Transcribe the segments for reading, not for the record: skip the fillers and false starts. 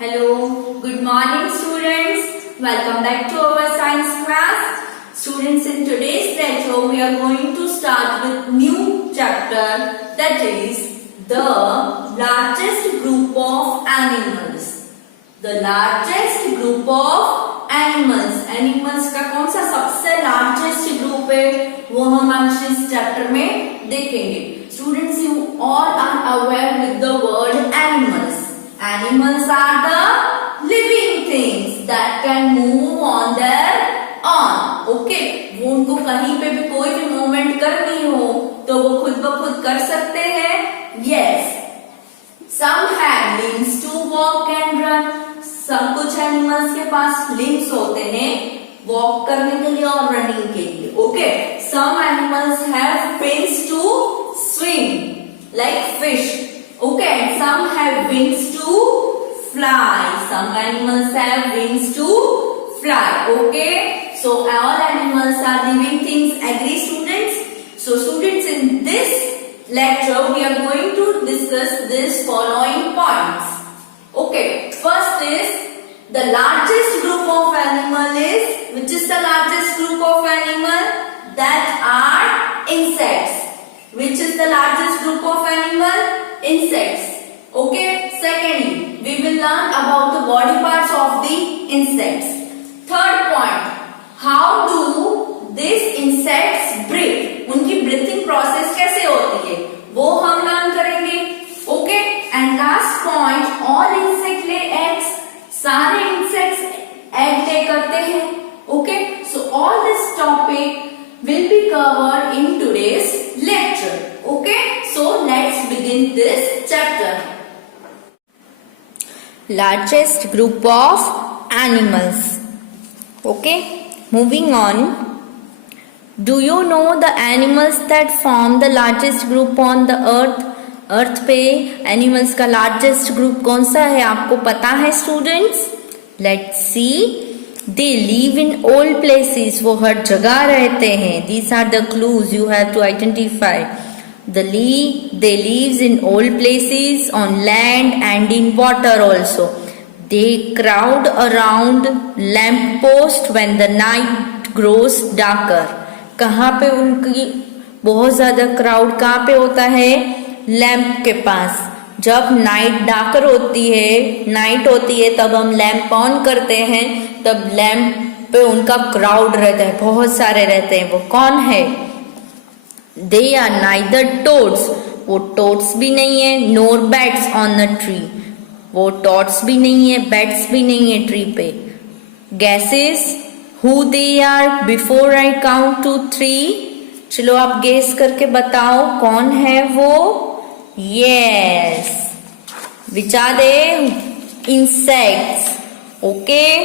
Hello, good morning students. Welcome back to our science class. Students, in today's lecture we are going to start with new chapter, that is the largest group of animals. The largest group of animals. Animals का कौन सा सबसे largest group है वो हम आज इस chapter में देखेंगे. Students, you all are aware with the word animals. Animals are the living things that can move on their own. Okay, वो उनको कहीं पे भी कोई भी मूवमेंट करनी हो तो वो खुद ब खुद कर सकते हैं. Yes, some have limbs to walk and run. सब कुछ एनिमल्स के पास लिम्स होते हैं वॉक करने के लिए और रनिंग के लिए. Okay, some animals have fins to swim like fish. Okay, and some have wings to fly. Some animals have wings to fly. Okay, so all animals are living things. Agree, students? So, students, in this lecture we are going to discuss this following points. Okay, first is the largest group of animal is, which is the largest group of animal? That are insects. Which is the largest group of animal? Insects. Okay. Secondly, we will learn about the body parts of the insects. Third point, how do these insects breathe? उनकी breathing process कैसे होती है वो हम learn करेंगे. Okay. And last point, all insect lay eggs. सारे insects egg lay करते हैं. Okay. So all this topic will be covered in today's lecture. Okay, so let's begin this chapter. Largest group of animals. Okay, moving on. Do you know the animals that form the largest group on the earth? अर्थ पे animals का largest group कौन सा है आपको पता है students? Let's see. They live in all places. वो हर जगह रहते हैं. These are the clues you have to identify. They lives in all places, on land and in water also. They crowd around lamp post when the night grows darker. कहाँ पे उनकी बहुत ज्यादा crowd कहाँ पे होता है? लैंप के पास. जब नाइट होती है तब हम लैंप ऑन करते हैं तब लैंप पे उनका क्राउड रहता है, बहुत सारे रहते हैं. वो कौन है? They are neither toads. वो टोड्स भी नहीं है. Nor bats on the tree. वो टोड्स भी नहीं है, बैट्स भी नहीं है ट्री पे. Guesses who they are before I count to 3. चलो आप गेस करके बताओ कौन है वो. Yes, which are they? Insects. Okay,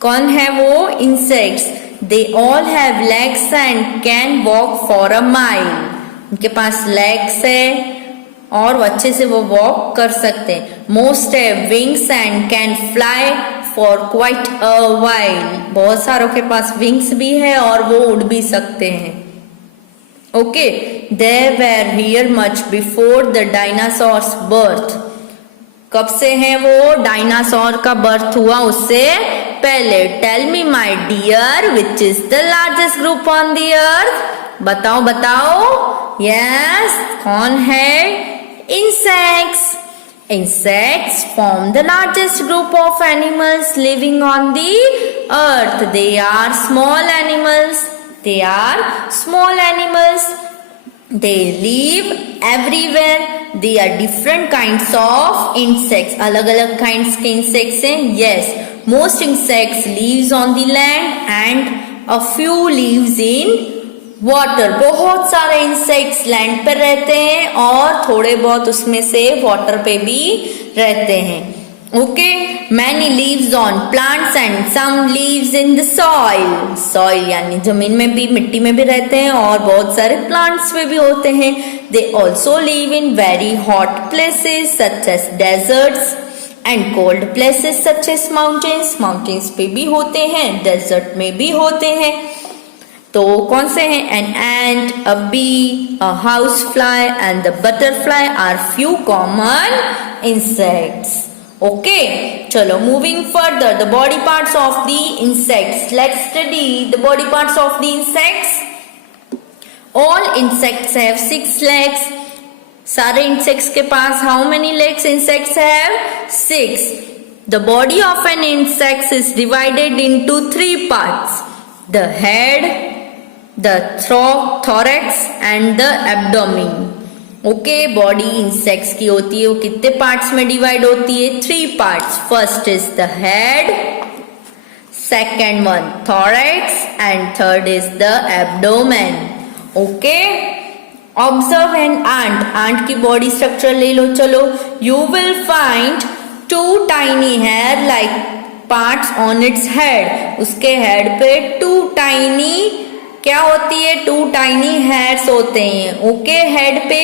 कौन है वो? Insects. They all have legs and can walk for a mile. उनके पास legs है और अच्छे से वो walk कर सकते हैं. Most have wings and can fly for quite a while. बहुत सारों के पास wings भी है और वो उड़ भी सकते हैं. Okay, they were here much before the dinosaurs' birth. कब से है वो? डायनासोर का बर्थ हुआ उससे पहले. Tell me my dear, which is the largest group on the earth? बताओ. Yes, कौन है? Insects. Insects form the largest group of animals living on the earth. They are small animals. They are small animals. They live everywhere. They are different kinds of insects. अलग-अलग kinds के insects हैं. Yes, most insects lives on the land and a few lives in water. बहुत सारे insects land पर रहते हैं और थोड़े बहुत उसमें से water पे भी रहते हैं. Okay, many lives on plants and some lives in the soil. Soil यानी जमीन में भी, मिट्टी में भी रहते हैं और बहुत सारे plants में भी होते हैं. They also live in very hot places such as deserts and cold places such as mountains. Mountains पे भी होते हैं, desert में भी होते हैं. तो कौन से हैं? An ant, a bee, a housefly and the butterfly are few common insects. Okay, चलो moving further, the body parts of the insects. Let's study the body parts of the insects. All insects have 6 legs. सारे insects के पास how many legs insects have? 6. The body of an insect is divided into 3 parts: the head, the thorax and the abdomen. Okay, body insects की होती है वो कितने parts में divide होती है? 3 parts. First is the head, second one thorax and third is the abdomen. Okay, observe an ant. ant की body structure ले लो. चलो, you will find 2 tiny hair like parts on its head. उसके head पे 2 tiny क्या होती है? 2 tiny hairs होते हैं. ओके, head पे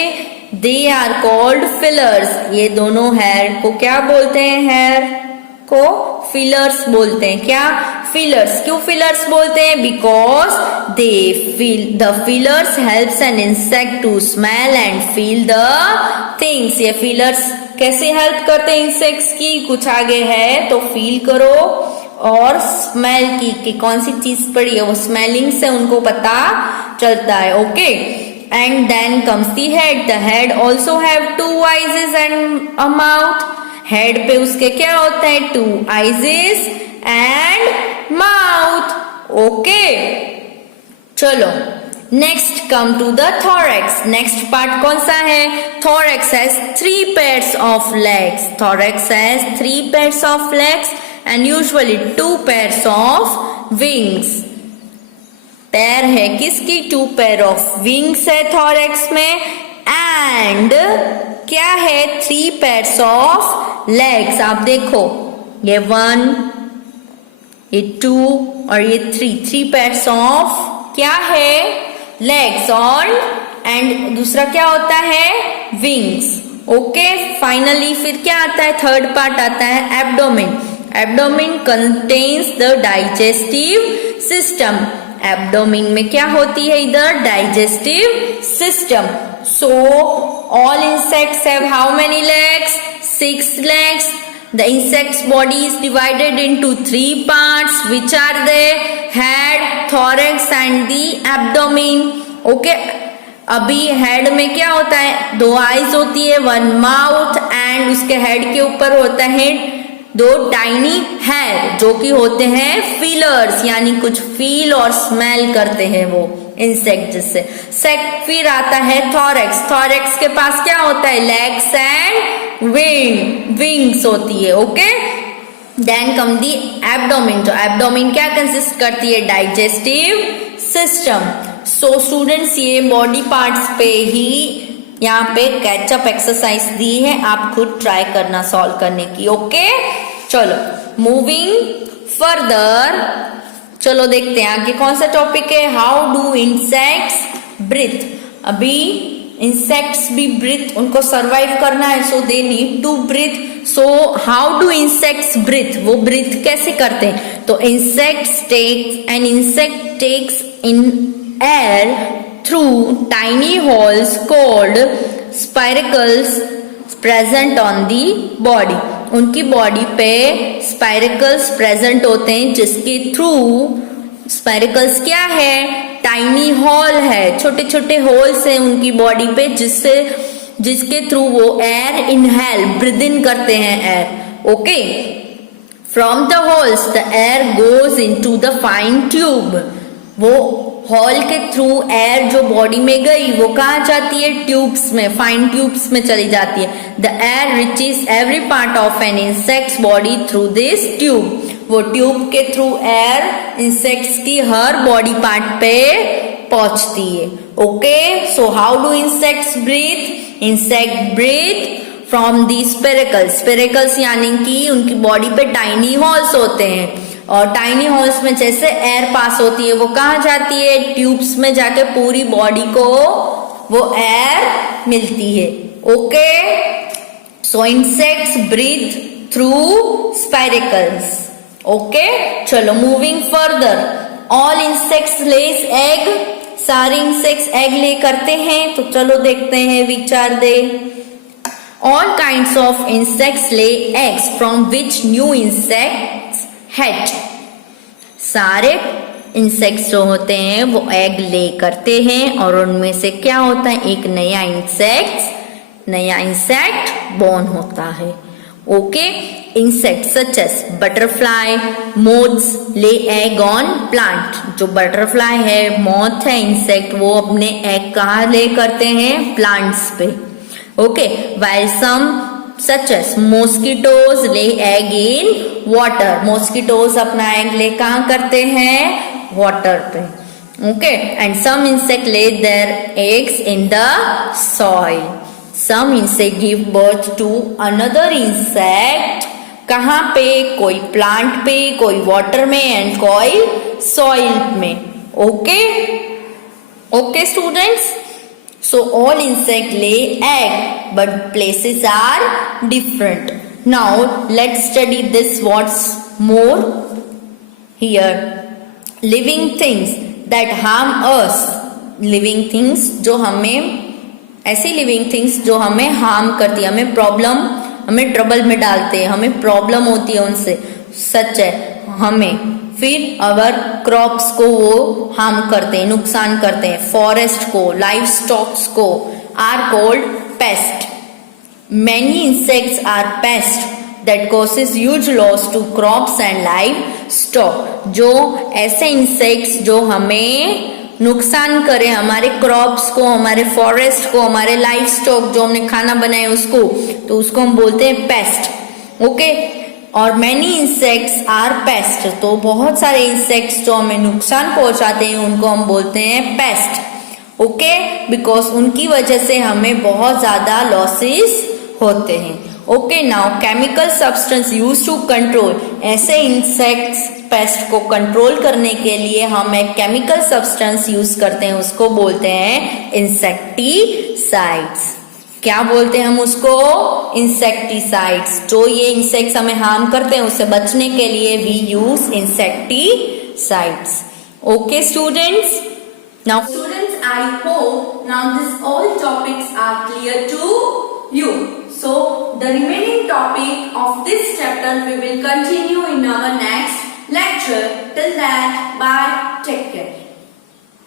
they are called fillers. ये दोनों hair को क्या बोलते हैं? hair को fillers बोलते हैं. क्या? fillers. क्यों fillers बोलते हैं? because the fillers helps an insect to smell and feel the things. ये fillers कैसे हेल्प करते हैं इंसेक्ट्स की? कुछ आगे है तो फील करो, और स्मेल की कि कौन सी चीज पड़ी है वो स्मेलिंग से उनको पता चलता है. Okay, and then comes the head. The head also have 2 eyes and a mouth. Head पे उसके क्या होता है? 2 eyes एंड माउथ. ओके, चलो next come to the thorax. Next part कौन सा है? thorax has 3 pairs of legs. thorax has 3 pairs of legs and usually 2 pairs of wings. पैर है किसकी? 2 pair of wings है thorax में, and क्या है? 3 pairs of legs. आप देखो, ये 1, ये 2 और ये 3 pairs of क्या है? legs. और एंड दूसरा क्या होता है? wings. ओके, फाइनली फिर क्या आता है? थर्ड पार्ट आता है abdomen. Abdomen contains the digestive system. Abdomen में क्या होती है? इधर digestive system. So all insects have how many legs? 6 legs. The insect's body is divided into 3 parts, which are the head, thorax and the abdomen. Okay, अभी head में क्या होता है? 2 eyes होती है, 1 mouth and उसके हेड के ऊपर होता है 2 tiny hair जो कि होते हैं फीलर्स, यानी कुछ फील और स्मेल करते हैं वो इंसेक्ट जिससे. फिर आता है थॉरेक्स. थॉरेक्स के पास क्या होता है? लेग्स एंड विंग्स होती है. ओके, देन कम दी एब्डोमेन. जो एब्डोमेन क्या कंसिस्ट करती है? Digestive system. सो स्टूडेंट्स, ये बॉडी पार्ट्स पे ही यहाँ पे कैचअप एक्सरसाइज दी है, आप खुद ट्राई करना सॉल्व करने की. ओके, चलो मूविंग फर्दर. चलो देखते हैं आगे कौन सा टॉपिक है. How do insects breathe. अभी इंसेक्ट्स भी ब्रीथ, उनको सरवाइव करना है, so they need to breathe. So how do insects breathe? वो ब्रीथ कैसे करते हैं? तो an insect takes in air through tiny holes called spiracles present on the body. उनकी बॉडी पे स्पाइरकल्स प्रेजेंट होते हैं जिसके थ्रू, स्पाइरकल्स क्या है? टाइनी होल है, छोटे छोटे होल्स हैं उनकी बॉडी पे जिसके थ्रू वो एयर इनहेल, ब्रीथ इन करते हैं air. Okay, from the holes the air goes into the fine tube. वो हॉल के थ्रू एयर जो बॉडी में गई वो कहाँ जाती है? ट्यूब्स में, फाइन ट्यूब्स में चली जाती है. The air reaches every part of an insects body through this tube. वो ट्यूब के थ्रू एयर इंसेक्ट्स की हर बॉडी पार्ट पे पहुंचती है. Okay, so how do insects breathe? Insect breathe from the spiracles. Spiracles यानी कि उनकी बॉडी पे टाइनी होल्स होते हैं, और टाइनी होल्स में जैसे एयर पास होती है वो कहाँ जाती है? ट्यूब्स में जाके पूरी बॉडी को वो एयर मिलती है. Okay, so insects breathe through spiracles. Okay, चलो moving further. All insects lays egg, सारे इंसेक्ट्स एग ले करते हैं, तो चलो देखते हैं, विचार दे। All kinds of insects lay eggs from which new insects hatch. सारे इंसेक्ट्स जो होते हैं वो एग ले करते हैं और उनमें से क्या होता है, एक नया इंसेक्ट बॉर्न होता है। Okay, insect such as butterfly, moths lay egg on plant. जो बटरफ्लाई है, मॉथ है, इंसेक्ट, वो अपने एग कहाँ ले करते हैं, प्लांट्स पे। ओके, while some such as mosquitoes lay egg in water, mosquitoes अपना एग ले कहाँ करते हैं, वाटर पे। Okay, and some insect lay their eggs in the soil. Some insect give birth to another insect, कहाँ पे, कोई प्लांट पे, कोई वाटर में एंड कोई सॉइल में। Okay okay students, so all insect lay egg but places are different. Now let's study this what's more here. Living things that harm us, living things जो हमें, ऐसी लिविंग थिंग्स जो हमें harm करती है, हमें प्रॉब्लम, हमें ट्रबल में डालते हैं, हमें प्रॉब्लम होती है उनसे, सच है हमें, फिर अगर क्रॉप्स को वो हार्म करते हैं, नुकसान करते हैं, फॉरेस्ट को, लाइफ स्टॉक्स को, are called pest. Many insects are pest that causes huge loss to crops and livestock. जो ऐसे इंसेक्ट्स जो हमें नुकसान करे, हमारे क्रॉप्स को, हमारे फॉरेस्ट को, हमारे लाइफ स्टॉक, जो हमने खाना बनाए उसको, तो उसको हम बोलते हैं पेस्ट। ओके, और मैनी इंसेक्ट्स आर पेस्ट, तो बहुत सारे इंसेक्ट्स जो हमें नुकसान पहुंचाते हैं उनको हम बोलते हैं पेस्ट। ओके, बिकॉज उनकी वजह से हमें बहुत ज्यादा लॉसेस होते हैं। Okay, now chemical substance use to control, ऐसे इंसेक्ट्स पेस्ट को कंट्रोल करने के लिए हम एक केमिकल सब्सटेंस यूज करते हैं, उसको बोलते हैं इंसेक्टिसाइड्स। क्या बोलते हैं हम उसको, इंसेक्टिसाइड्स। जो ये इंसेक्ट्स हमें हार्म करते हैं उससे बचने के लिए we use insecticides. Okay students, now students I hope now this all topics are clear to you. So the remaining topic of this chapter we will continue in our next lecture. Till that, bye, take care.